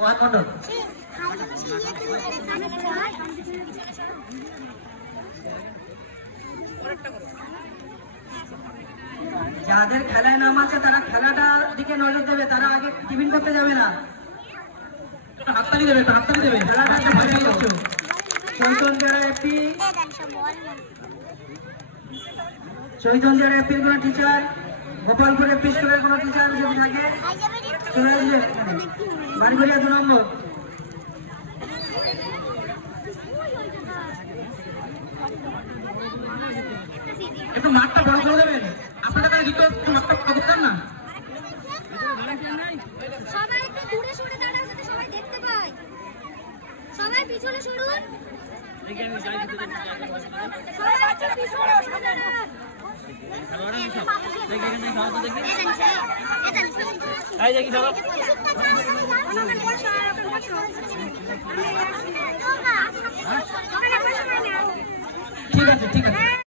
One Mondal. যাদের খেলায় নাম আছে তারা খেলাটার দিকে নজর দেবে, তারা আগে টিফিন করতে যাবে না। হাততালি দেবে, হাততালি দেবে। চৈতন্যরা এপি, চৈতন্যরা এপির কোন টিচার, গোপালপুর এপি স্কুলের কোন টিচার যদি থাকে চলে আসবে। বাড়িঘরিয়া 2 নম্বর। একটু মাঠটা বড় করে দেবেন, আপনাদের কাছে দ্বিতীয় মাঠটা বড় করতেন না। সবাই একটু দূরে সরে দাঁড়ান যাতে সবাই দেখতে পায়। সবাই পিছনে সরুন। সবাই একটু পিছনে সরে দাঁড়ান। এই দেখি সবাই ঠিক আছে, ঠিক আছে।